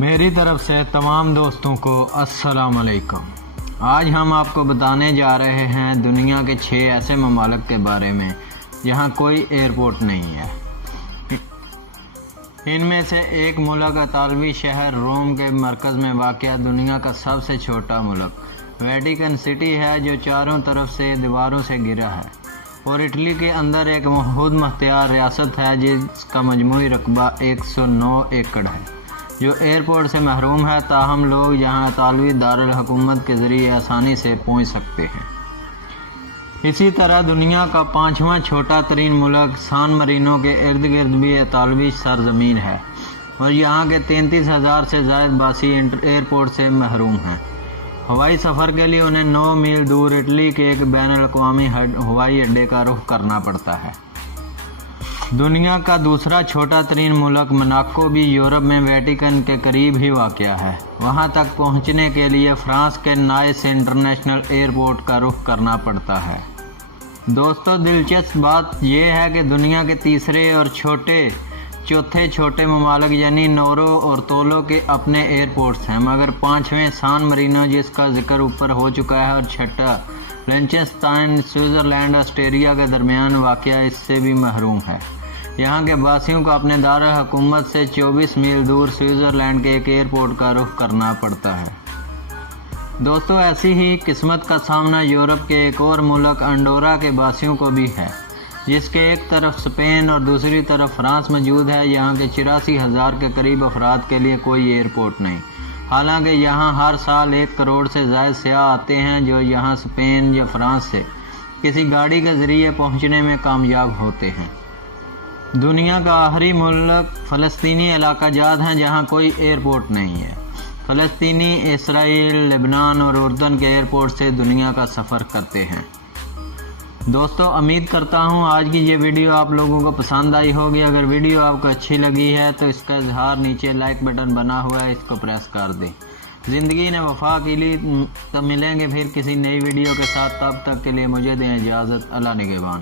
میری طرف سے تمام دوستوں کو السلام علیکم۔ آج ہم آپ کو بتانے جا رہے ہیں دنیا کے 6 ایسے ممالک کے بارے میں جہاں کوئی ایئرپورٹ نہیں ہے۔ ان میں سے ایک ملک اطالوی شہر روم کے مرکز میں واقع دنیا کا سب سے چھوٹا ملک ویٹیکن سٹی ہے، جو چاروں طرف سے دیواروں سے گھرا ہے، اور اٹلی کے اندر ایک خود مختار ریاست ہے جس کا مجموعی رقبہ 109 ایکڑ ہے، جو ایئرپورٹ سے محروم ہے، تاہم لوگ یہاں اطالوی دارالحکومت کے ذریعے آسانی سے پہنچ سکتے ہیں۔ اسی طرح دنیا کا 5واں چھوٹا ترین ملک سان مرینو کے ارد گرد بھی اطالوی سرزمین ہے، اور یہاں کے 33,000 سے زائد باسی ایئرپورٹ سے محروم ہیں۔ ہوائی سفر کے لیے انہیں 9 میل دور اٹلی کے ایک بین الاقوامی ہوائی اڈے کا رخ کرنا پڑتا ہے۔ دنیا کا دوسرا چھوٹا ترین ملک مناکو بھی یورپ میں ویٹیکن کے قریب ہی واقع ہے۔ وہاں تک پہنچنے کے لیے فرانس کے نائس انٹرنیشنل ایئرپورٹ کا رخ کرنا پڑتا ہے۔ دوستو، دلچسپ بات یہ ہے کہ دنیا کے تیسرے اور چوتھے چھوٹے ممالک یعنی نورو اور تولو کے اپنے ایئرپورٹس ہیں، مگر 5ویں سان مرینو جس کا ذکر اوپر ہو چکا ہے اور چھٹا لنچنسٹائن سوئٹزرلینڈ آسٹریلیا کے درمیان واقع اس سے بھی محروم ہے۔ یہاں کے باسیوں کو اپنے دارالحکومت سے 24 میل دور سوئٹزرلینڈ کے ایک ایئرپورٹ کا رخ کرنا پڑتا ہے۔ دوستو، ایسی ہی قسمت کا سامنا یورپ کے ایک اور ملک انڈورا کے باسیوں کو بھی ہے، جس کے ایک طرف اسپین اور دوسری طرف فرانس موجود ہے۔ یہاں کے 84,000 کے قریب افراد کے لیے کوئی ایئرپورٹ نہیں، حالانکہ یہاں ہر سال 1 کروڑ سے زائد سیاح آتے ہیں جو یہاں اسپین یا فرانس سے کسی گاڑی کے ذریعے پہنچنے میں کامیاب ہوتے ہیں۔ دنیا کا آخری ملک فلسطینی علاقہ جات ہیں جہاں کوئی ایئرپورٹ نہیں ہے۔ فلسطینی اسرائیل، لبنان اور اردن کے ایئرپورٹ سے دنیا کا سفر کرتے ہیں۔ دوستو، امید کرتا ہوں آج کی یہ ویڈیو آپ لوگوں کو پسند آئی ہوگی۔ اگر ویڈیو آپ کو اچھی لگی ہے تو اس کا اظہار نیچے لائک بٹن بنا ہوا ہے، اس کو پریس کر دیں۔ زندگی نے وفا کے لیے ملیں گے پھر کسی نئی ویڈیو کے ساتھ، تب تک کے لیے مجھے دیں اجازت۔ اللہ نگہبان۔